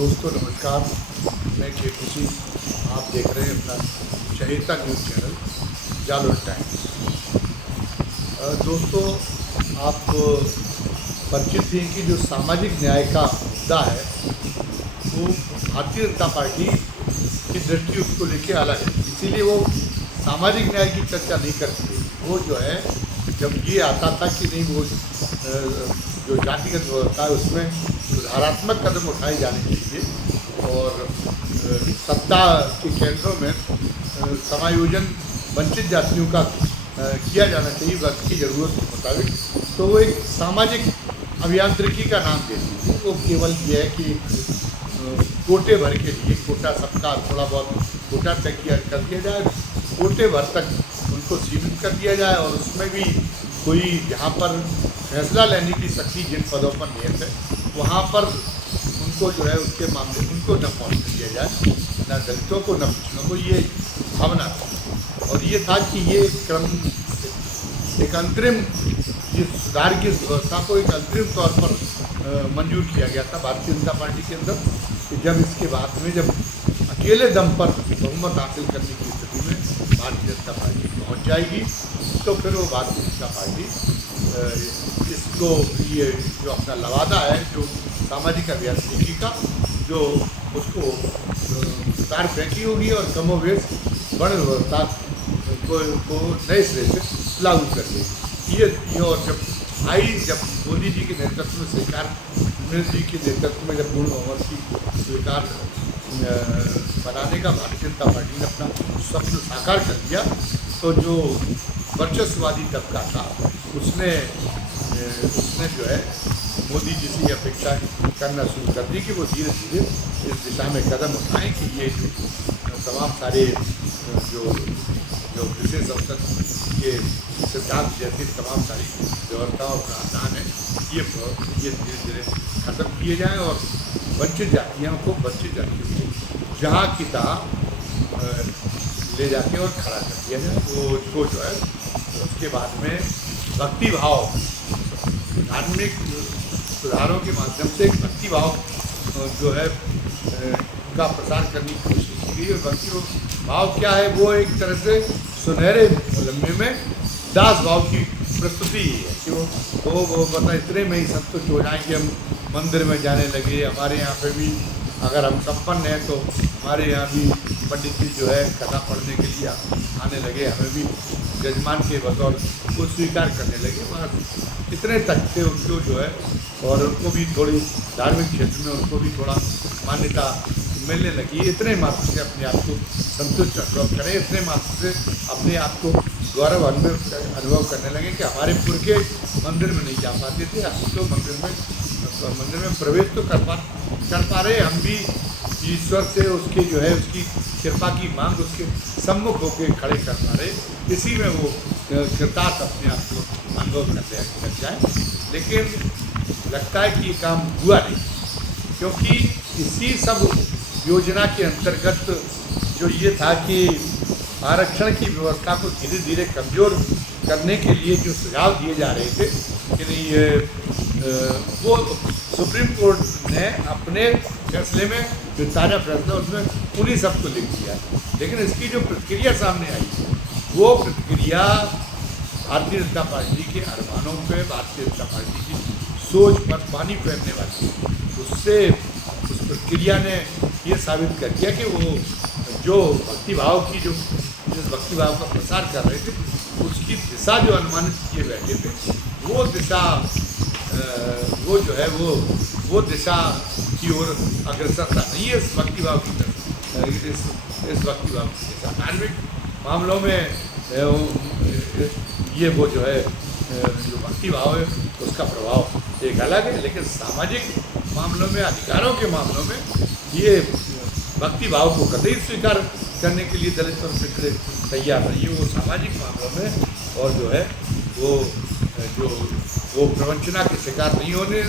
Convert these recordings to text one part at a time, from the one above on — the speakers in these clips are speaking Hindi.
दोस्तों नमस्कार, मैं केपी सिंह। आप देख रहे हैं अपना चहेता न्यूज़ चैनल जालोर टाइम्स। दोस्तों, आप परिचित हैं कि जो सामाजिक न्याय का मुद्दा है वो भारतीय जनता पार्टी की दृष्टि उसको लेके अलग है, इसीलिए वो सामाजिक न्याय की चर्चा नहीं करती। वो जो है, जब ये आता था कि नहीं वो जो जातिगत व्यवस्था है उसमें सुधारात्मक कदम उठाए जाने चाहिए और सत्ता के केंद्रों में समायोजन वंचित जातियों का किया जाना चाहिए वक्त की ज़रूरत के मुताबिक, तो वो एक सामाजिक अभियांत्रिकी का नाम देती है। वो केवल ये है कि कोटे भर के लिए कोटा सबका थोड़ा बहुत कोटा तय कर दिया जाए, कोटे भर तक उनको सीमित कर दिया जाए और उसमें भी कोई जहाँ पर फैसला लेने की शक्ति जिन पदों पर नियत है वहाँ पर उनको जो है उसके मामले उनको न पहुँच दिया जाए, न दलितों को न पिछड़ों को। ये भावना था और ये था कि ये क्रम एक अंतरिम ये सुधार की व्यवस्था को एक अंतरिम तौर पर मंजूर किया गया था भारतीय जनता पार्टी के अंदर कि जब इसके बाद में जब अकेले दम पर बहुमत हासिल करने की स्थिति में भारतीय जनता पार्टी पहुंच जाएगी तो फिर वो भारतीय जनता पार्टी इसको ये जो अपना लवादा है जो सामाजिक अभियांत्रिकी का जो उसको तार फेंकी होगी और कमोवेश वर्ण व्यवस्था को नए सिरे से लागू कर देगी। ये और जब मोदी जी के नेतृत्व में सरकार जी के नेतृत्व में जब पूर्ण बहुमत की सरकार बनाने का भारतीय जनता पार्टी ने अपना स्वप्न साकार कर दिया तो जो वर्चस्ववादी तबका था उसने जो है मोदी जी से अपेक्षा करना शुरू कर दी कि वो धीरे धीरे इस दिशा में कदम उठाएं कि ये तमाम सारे जो विशेष अवसर के सिद्धांत जैसी तमाम सारी व्यवस्था और प्रावधान है ये धीरे धीरे खत्म किए जाएँ और वंचित जातियों को जहाँ की तहाँ ले जाके और खड़ा कर दिया जाए। वो जो है उसके बाद में भक्ति भाव धार्मिक सुधारों के माध्यम से एक भक्ति भाव जो है का प्रसार करने की कोशिश की गई। और भक्ति भाव क्या है, वो एक तरह से सुनहरे लम्बे में दास भाव की प्रस्तुति ही है कि वो पता इतने में ही संतुष्ट हो जाए कि हम मंदिर में जाने लगे। हमारे यहाँ पे भी अगर हम संपन्न हैं तो हमारे यहाँ भी पंडित जी जो है कथा पढ़ने के लिए आने लगे, हमें भी जजमान के बतौर को स्वीकार करने लगे। बस इतने तक से उनको जो है और उनको भी थोड़ी धार्मिक क्षेत्र में उनको भी थोड़ा मान्यता मिलने लगी। इतने मात्र से अपने आप को संतुष्ट अनुभव करें, इतने मात्र से अपने आप को गौरव अनुभव करने लगे कि हमारे पुरखे मंदिर में नहीं जा पाते थे, हम तो मंदिर में प्रवेश तो कर पा रहे, हम भी ईश्वर से उसके जो है उसकी कृपा की मांग उसके सम्मुख होकर खड़े कर पा रहे। इसी में वो कृतार्थ अपने आप को अनुभव करने लग जाए। लेकिन लगता है कि ये काम हुआ नहीं, क्योंकि इसी सब योजना के अंतर्गत जो ये था कि आरक्षण की व्यवस्था को धीरे धीरे कमज़ोर करने के लिए जो सुझाव दिए जा रहे थे कि नहीं वो सुप्रीम कोर्ट ने अपने फैसले में जो ताज़ा फैसला उसमें उन्हीं सबको लिख दिया। लेकिन इसकी जो प्रतिक्रिया सामने आई वो प्रतिक्रिया भारतीय जनता पार्टी के अरमानों पे, भारतीय जनता पार्टी की सोच पर पानी फेरने वाली उससे उस प्रतिक्रिया ने ये साबित कर दिया कि वो जो भक्तिभाव की जो जिस भक्तिभाव का प्रसार कर रहे थे उसकी दिशा जो अनुमानित किए बैठे थे वो दिशा वो जो है वो दिशा की ओर अग्रसरता नहीं है इस भक्तिभाव की तरफ। इस भक्तिभाव की दिशा धार्मिक मामलों में ये वो जो है जो भक्तिभाव है उसका प्रभाव एक अलग है, लेकिन सामाजिक मामलों में, अधिकारों के मामलों में ये भक्ति भाव को कतई स्वीकार करने के लिए दलित और पिछड़े तैयार नहीं है। वो सामाजिक मामलों में और जो है वो प्रवंचना के शिकार नहीं होंगे,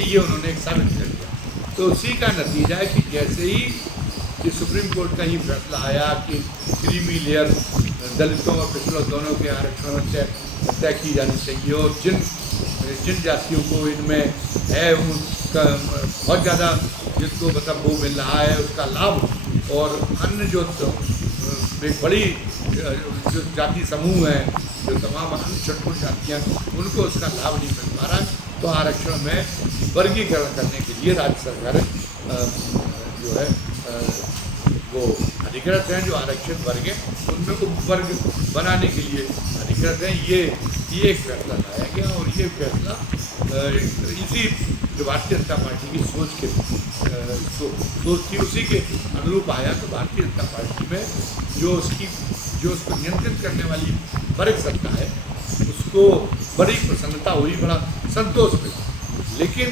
ये उन्होंने एक साबित कर दिया। तो उसी का नतीजा है कि जैसे ही कि सुप्रीम कोर्ट का ये फैसला आया कि क्रीमी लेयर दलितों और पिछड़ों दोनों के आरक्षण तय की जानी चाहिए और जिन जिन जातियों को इनमें है उनका बहुत ज़्यादा जिसको मतलब वो मिल रहा है उसका लाभ, और अन्य जो एक बड़ी जो जाति समूह है, जो तमाम अन्य छुटपुट जातियाँ, उनको उसका लाभ नहीं मिल पा रहा है। तो आरक्षण में वर्गीकरण करने के लिए राज्य सरकार जो है वो अधिकृत हैं, जो आरक्षित वर्ग हैं उनमें उपवर्ग बनाने के लिए अधिकृत हैं। ये एक फैसला लाया गया, और ये फैसला इसी जो भारतीय जनता पार्टी की सोच थी उसी के अनुरूप आया। तो भारतीय जनता पार्टी में जो उसको नियंत्रित करने वाली वर्ग सत्ता है उसको बड़ी प्रसन्नता हुई, बड़ा संतोष मिला। लेकिन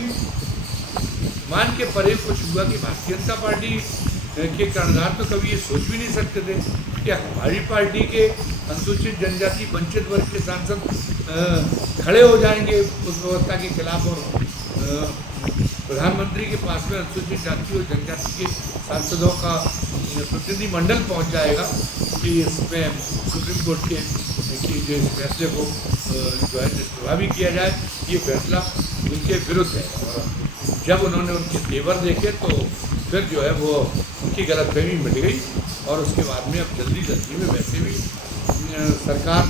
मान के परे कुछ हुआ कि भारतीय जनता पार्टी के कर्णधार तो कभी ये सोच भी नहीं सकते थे कि हमारी पार्टी के अनुसूचित जनजाति वंचित वर्ग के सांसद खड़े हो जाएंगे उस व्यवस्था के खिलाफ, और प्रधानमंत्री के पास में अनुसूचित जाति और जनजाति के सांसदों का प्रतिनिधिमंडल पहुंच जाएगा कि इसमें सुप्रीम कोर्ट के जो फैसले को जो है प्रभावी किया जाए। ये फैसला उनके विरुद्ध है, और जब उन्होंने उनके तेवर देखे तो फिर जो है वो उनकी गलतफहमी मिट गई। और उसके बाद में अब जल्दी में वैसे भी सरकार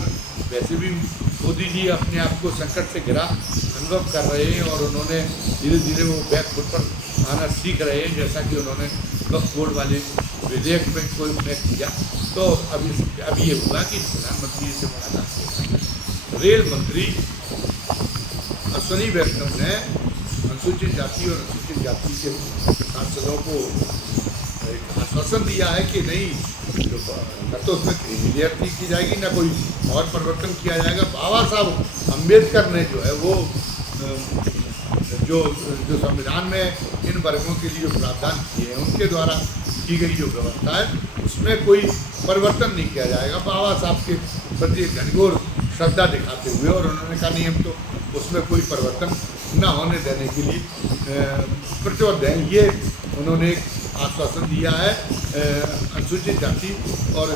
वैसे भी मोदी जी अपने आप को संकट से घिरा अनुभव कर रहे हैं, और उन्होंने धीरे धीरे वो बैक फुट पर आना सीख रहे हैं, जैसा कि उन्होंने वक्फ बोर्ड वाले विधेयक में कोई उल्लेख किया। तो अभी ये हुआ कि प्रधानमंत्री से मुलाकात, रेल मंत्री अश्विनी वैष्णव ने अनुसूचित जाति और अनुसूचित जाति के सांसदों को एक आश्वासन दिया है कि नहीं, न तो उसमें क्रिमिलेयर की जाएगी, न कोई और परिवर्तन किया जाएगा। बाबा साहब अम्बेडकर ने जो है वो जो संविधान में इन वर्गों के लिए जो प्रावधान किए हैं उनके द्वारा की गई जो व्यवस्था है उसमें कोई परिवर्तन नहीं किया जाएगा। बाबा साहब के प्रति घनघोर श्रद्धा दिखाते हुए, और उन्होंने कहा नहीं हम तो उसमें कोई परिवर्तन न होने देने के लिए प्रतिबद्ध हैं। ये उन्होंने एक आश्वासन दिया है अनुसूचित जाति और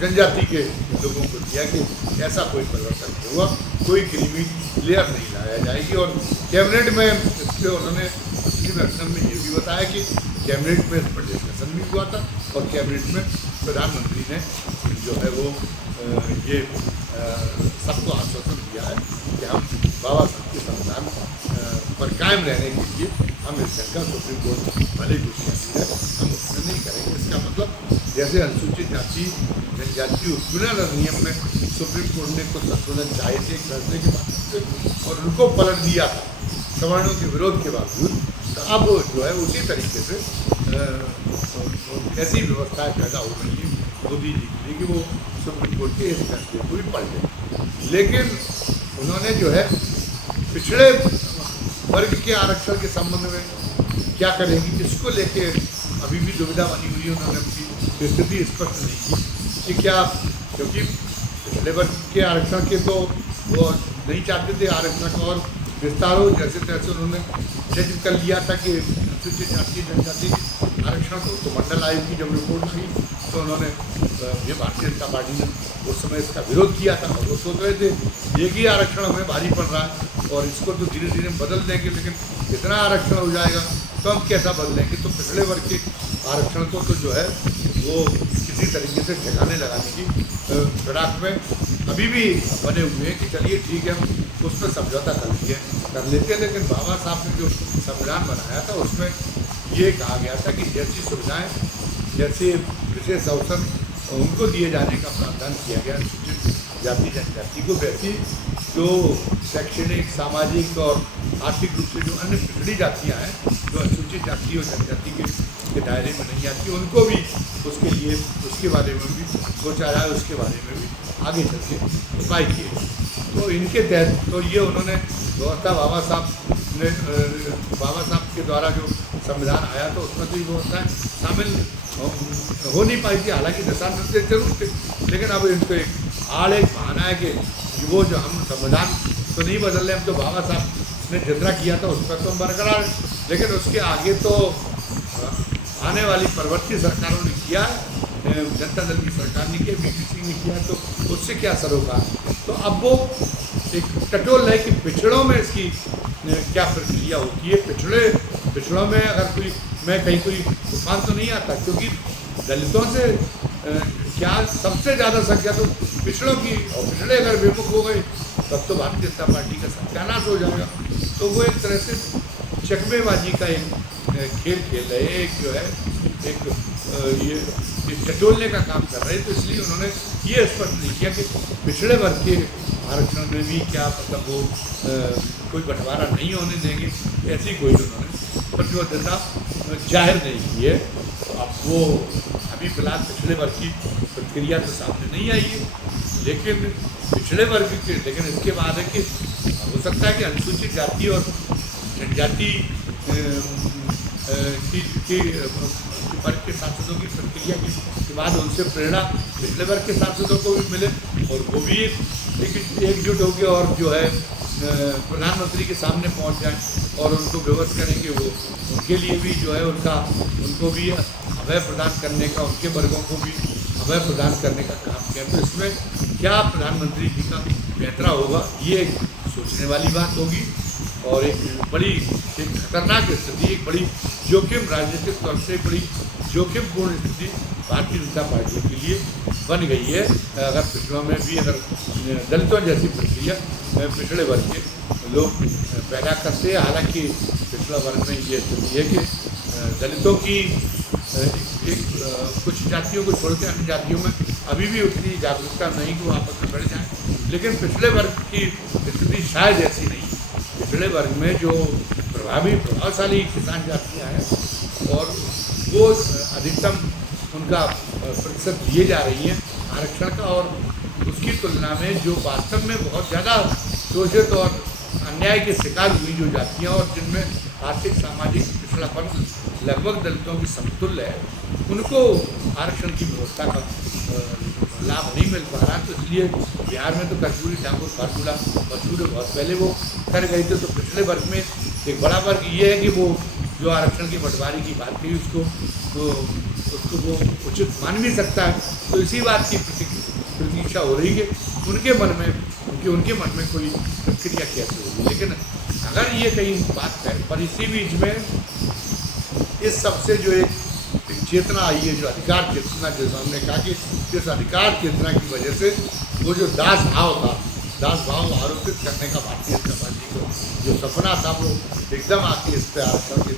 जनजाति के लोगों को दिया कि ऐसा कोई परिवर्तन नहीं हुआ, कोई क्रीमी लेयर नहीं लाया जाएगी। और कैबिनेट में इस पर उन्होंने पिछले व्याख्यान में ये भी बताया कि कैबिनेट में इस पर डिस्कशन भी हुआ था, और कैबिनेट में प्रधानमंत्री ने जो है वो ये सबको आश्वासन दिया है कि हम बाबा साहब के संविधान पर कायम रहने के लिए हम इस का सुप्रीम कोर्ट भले घोषणा की है हम उसमें नहीं करेंगे। इसका मतलब जैसे अनुसूचित जाति जनजाति उत्पीड़न अधिनियम में सुप्रीम कोर्ट ने कुछ संशोधन चाहे थे एक फैसले के माध्यम से, और उनको पलट दिया था सवर्णों के विरोध के बावजूद। तो अब जो है उसी तरीके से ऐसी व्यवस्थाएं पैदा हो रही है मोदी जी के लिए कि वो सुप्रीम कोर्ट के इस फैसले को भी पढ़ लें। लेकिन उन्होंने जो है पिछड़े वर्ग के आरक्षण के संबंध में क्या करेंगी इसको लेके अभी भी दुविधा बनी हुई है। उन्होंने अपनी स्थिति स्पष्ट नहीं की कि क्या, क्योंकि पिछड़े वर्ग के आरक्षण के तो वो नहीं चाहते थे आरक्षण का और विस्तार हो, जैसे तैसे उन्होंने जज कर लिया था कि अनुसूचित जाति जनजाति आरक्षण को। तो मंडल आयोग की जब रिपोर्ट आई तो उन्होंने ये भारतीय जनता पार्टी ने उस समय इसका विरोध किया था, और वो सोच रहे थे एक ही आरक्षण हमें भारी पड़ रहा है और इसको तो धीरे धीरे बदल देंगे, लेकिन इतना आरक्षण हो जाएगा तो हम कैसा बदलेंगे। तो पिछड़े वर्ग के आरक्षण को तो जो है वो किसी तरीके से ठिकाने लगाने की फिराक में अभी भी बने हुए हैं कि चलिए ठीक है हम उस पर समझौता कर लेते हैं। लेकिन बाबा साहब ने जो संविधान बनाया था उसमें ये कहा गया था कि जैसी सुविधाएं, जैसे विशेष अवसर उनको दिए जाने का प्रावधान किया गया अनुसूचित जाति जनजाति को, वैसी जो शैक्षणिक, सामाजिक और आर्थिक रूप से जो अन्य पिछड़ी जातियाँ हैं जो अनुसूचित जाति और जनजाति के दायरे में नहीं आती, उनको भी उसके लिए उसके बारे में भी सोचा जाए, उसके बारे में भी आगे चल के उपाय किए। तो इनके तहत तो ये उन्होंने व्यवस्था बाबा साहब के द्वारा जो संविधान आया तो उसमें तो ये व्यवस्थाएँ शामिल हो नहीं पाई थी। हालांकि दिशा निर्देश जरूर थे, लेकिन अब इनको एक बहाना है कि वो जो हम संविधान तो नहीं बदल रहे, हम तो बाबा साहब ने जितना किया था उस पर तो हम बरकरार, लेकिन उसके आगे तो आने वाली परवर्ती सरकारों ने किया, जनता दल की सरकार ने किया, बीपीसी ने किया, तो उससे क्या असर होगा। तो अब वो एक टटोल है कि पिछड़ों में इसकी क्या प्रक्रिया होती है। पिछड़ों में अगर कोई मैं कहीं कोई तूफान तो नहीं आता, क्योंकि दलितों से क्या सबसे ज़्यादा संख्या तो पिछड़ों की, और पिछड़े अगर विमुख हो गए तब तो भारतीय जनता पार्टी का सत्यानाश हो जाएगा। तो वो एक तरह से चकमेबाजी का एक खेल खेल रहे हैं, एक जो है एक ये टटोलने का काम कर रहे हैं। तो इसलिए उन्होंने ये स्पष्ट नहीं किया कि पिछड़े वर्ग के आरक्षण में भी क्या मतलब वो कोई बंटवारा नहीं होने देंगे, ऐसी कोई उन्होंने प्रतिबद्धता जाहिर नहीं की है। तो अब वो अभी फिलहाल पिछड़े वर्ग की प्रक्रिया तो सामने नहीं आई है, लेकिन पिछड़े वर्ग के, लेकिन इसके बाद है कि हो सकता है कि अनुसूचित जाति और जनजाति की वर्ग के सांसदों की प्रक्रिया के बाद उनसे प्रेरणा पिछले वर्ग के सांसदों को भी मिले और वो भी एकजुट होकर और जो है प्रधानमंत्री के सामने पहुंच जाए और उनको विवश करें कि वो उनके लिए भी जो है उनको भी अभय प्रदान करने का, उनके वर्गों को भी अभय प्रदान करने का काम किया। तो इसमें क्या प्रधानमंत्री जी का पैंतरा होगा, ये एक सोचने वाली बात होगी और एक बड़ी एक खतरनाक स्थिति, एक बड़ी जोखिम राजनीतिक तौर से बड़ी जोखिमपूर्ण स्थिति भारतीय जनता पार्टी के लिए बन गई है। अगर पिछड़ों में भी अगर दलितों जैसी प्रक्रिया पिछड़े वर्ग के लोग पैदा करते हैं, हालांकि पिछड़ा वर्ग में ये स्थिति है कि दलितों की कुछ जातियों को छोड़कर अन्य जातियों में अभी भी उतनी जागरूकता नहीं कि वो आपस में बढ़ जाए, लेकिन पिछड़े वर्ग की स्थिति शायद ऐसी नहीं है। पिछड़े वर्ग में जो प्रभावशाली किसान जातियाँ हैं और वो अधिकतम उनका प्रतिशत दिए जा रही है आरक्षण का, और उसकी तुलना में जो वास्तव में बहुत ज़्यादा शोषित और अन्याय के शिकार हुई जो जातियाँ और जिनमें आर्थिक सामाजिक पिछड़ापन लगभग दलितों की समतुल्य है, उनको आरक्षण की व्यवस्था का लाभ नहीं मिल पा रहा। तो इसलिए बिहार में तो कर्पूरी ठाकुर फार्मूला मशहूर है, बहुत पहले वो कर गए थे। तो पिछड़े वर्ग में एक बड़ा वर्ग ये है कि वो जो आरक्षण की बंटवारे की बात की उसको वो उचित मान भी सकता है। तो इसी बात की प्रतीक्षा हो रही है उनके मन में कोई प्रक्रिया कैसे होगी। लेकिन अगर ये कहीं बात है पर इसी बीच में इस सबसे जो एक चेतना आई है, जो अधिकार चेतना, जैसे हमने कहा कि इस अधिकार चेतना की वजह से वो जो दास भाव आरोपित करने का भारतीय जनता पार्टी को जो सपना था वो एकदम आके इस पे आरक्षण के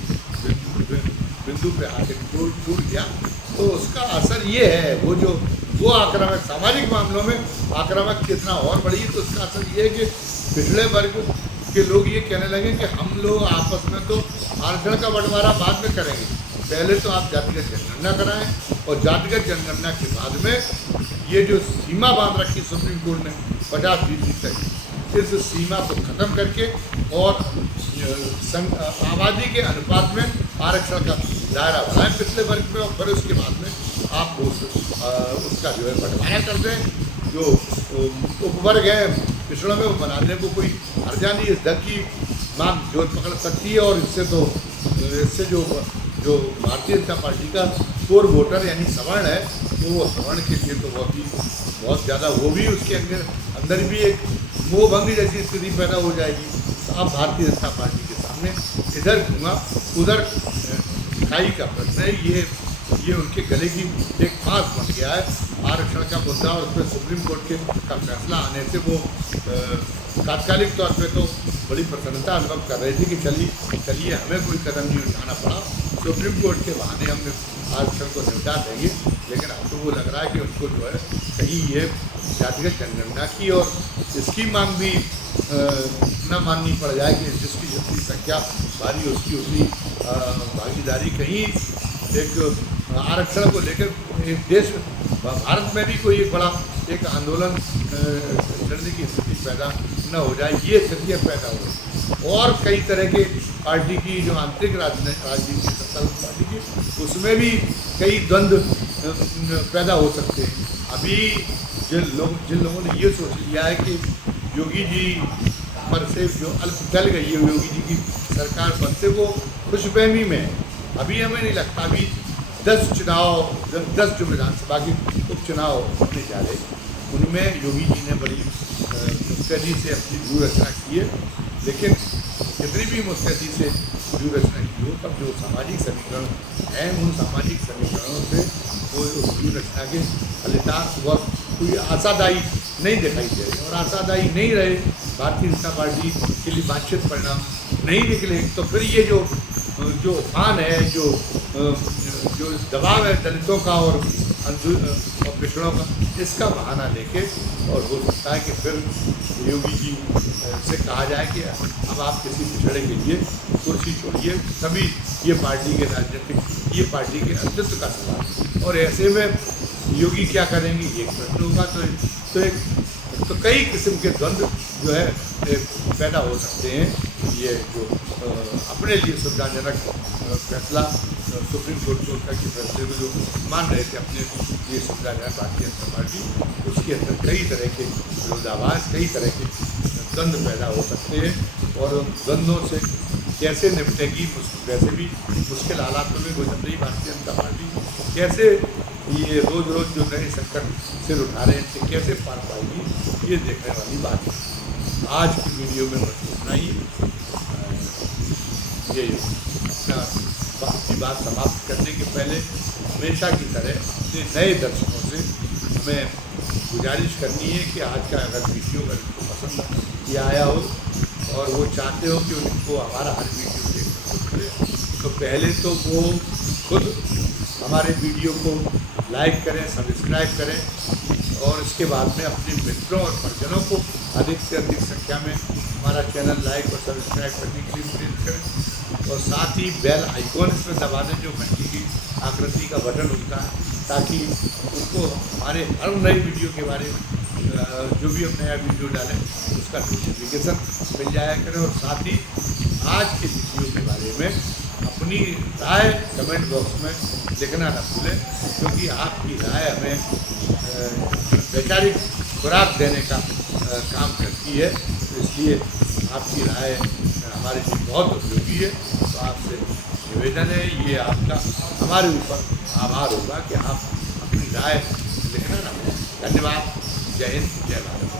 बिंदु पे आके टूट गया। तो उसका असर ये है वो आक्रामक सामाजिक मामलों में आक्रामक चेतना और बढ़ी है। तो उसका असर ये है कि पिछड़े वर्ग के लोग ये कहने लगे कि हम लोग आपस में तो आरक्षण का बंटवारा बाद में करेंगे, पहले तो आप जातिगत जनगणना कराएं और जातिगत जनगणना के बाद में ये जो सीमा बांध रखी सुप्रीम कोर्ट ने 50% तक, इस सीमा को ख़त्म करके और आबादी के अनुपात में आरक्षण का दायरा बढ़ाएं पिछले वर्ग में, और फिर उसके बाद में आप उसका जो है बंटवारा कर दें। जो उपवर्ग है पिछड़ों में वो बनाने को कोई हर्जा नहीं, इस दर की मांग जोर पकड़ सकती है। और इससे जो भारतीय जनता पार्टी का कोर वोटर यानी सवर्ण है, तो वो सवर्ण के लिए तो बहुत ज़्यादा वो भी उसके अंदर भी एक मोहभंग जैसी स्थिति पैदा हो जाएगी। तो अब भारतीय जनता पार्टी के सामने इधर घूमा उधर खाई का प्रश्न है, ये उनके गले की एक फांस बन गया है आरक्षण का मुद्दा। और उसमें सुप्रीम कोर्ट का फैसला आने से वो तात्कालिक तौर पे तो बड़ी प्रसन्नता अनुभव कर रहे थे कि चलिए हमें कोई कदम नहीं उठाना पड़ा, सुप्रीम कोर्ट के बहाने हमने आरक्षण को निपटा देंगे। लेकिन अब तो वो लग रहा है कि उनको जो है कहीं ये जातिगत जनगणना की और इसकी मांग भी न माननी पड़ जाएगी, जिसकी जितनी संख्या भारी उसकी उतनी भागीदारी कहीं एक आरक्षण को लेकर एक देश भारत में भी कोई एक बड़ा एक आंदोलन करने की स्थिति पैदा न हो जाए, ये स्थितियाँ पैदा हो रही। और कई तरह के पार्टी की जो आंतरिक राजनीति सत्तारूढ़ पार्टी की उसमें भी कई द्वंद्व पैदा हो सकते हैं। अभी जिन लोगों ने ये सोच लिया है कि योगी जी पर से जो अल्प टल गई है योगी जी की सरकार पर से, वो खुशफहमी में अभी हमें नहीं लगता। अभी 10 जो विधानसभा के उपचुनाव होने जा रहे, उनमें योगी जी ने बड़ी मुस्तैदी से अपनी व्यू रचना की है। लेकिन कितनी भी मुस्तैदी से व्यू रचना की हो, तब जो सामाजिक समीकरण हैं उन सामाजिक समीकरणों से वो व्यू रचना के फलितांश वह कोई आशादायी नहीं दिखाई दे रहे, और आशादायी नहीं रहे, भारतीय जनता पार्टी के लिए वांछित परिणाम नहीं निकले, तो फिर ये जो उफान है, जो दबाव है दलितों का और पिछड़ों का, इसका बहाना लेके, और हो सकता है कि फिर योगी जी से कहा जाए कि अब आप किसी पिछड़े के लिए कुर्सी छोड़िए, तभी ये पार्टी के ये पार्टी के अस्तित्व का सवाल। और ऐसे में योगी क्या करेंगे, ये प्रश्न होगा। तो कई किस्म के द्वंद्व जो है पैदा हो सकते हैं। ये जो अपने लिए सुविधाजनक फैसला सुप्रीम कोर्ट के फैसले को जो मान रहे थे अपने लिए सुविधाजनक भारतीय जनता पार्टी, उसके अंदर कई तरह के विरोधाभास, कई तरह के द्वंद्व पैदा हो सकते हैं। और द्वंद्वों से कैसे निपटेगी, वैसे भी मुश्किल हालातों में गुजर रही भारतीय जनता पार्टी, कैसे ये रोज़ रोज़ जो नए संकट सिर उठा रहे हैं इनसे कैसे पार पाएगी, ये देखने वाली बात है। आज की वीडियो में बस इतना ही। ये अपनी बात समाप्त करने के पहले हमेशा की तरह अपने नए दर्शकों से हमें गुजारिश करनी है कि आज का अगर वीडियो अगर उनको पसंद किया आया हो और वो चाहते हो कि उनको हमारा हर वीडियो देखने को मिले, तो पहले तो वो खुद हमारे वीडियो को लाइक करें, सब्सक्राइब करें, और इसके बाद में अपने मित्रों और परिजनों को अधिक से अधिक संख्या में हमारा चैनल लाइक और सब्सक्राइब करने के लिए प्रेरित करें। और साथ ही बेल आइकॉन इसमें दबा दें, जो घंटी की आकृति का बटन होता है, ताकि उनको हमारे हर नई वीडियो के बारे में जो भी हम नया वीडियो डालें उसका नोटिफिकेशन मिल जाया करें। और साथ ही आज के वीडियो के बारे में अपनी राय कमेंट बॉक्स में लिखना न भूलें, क्योंकि आपकी राय हमें वैचारिक खुराक देने का काम करती है। तो इसलिए आपकी राय हमारे लिए बहुत उपयोगी है। तो आपसे निवेदन है, ये आपका हमारे ऊपर आभार होगा कि आप अपनी राय लिखना न भूलें। धन्यवाद। जय हिंद, जय भारत।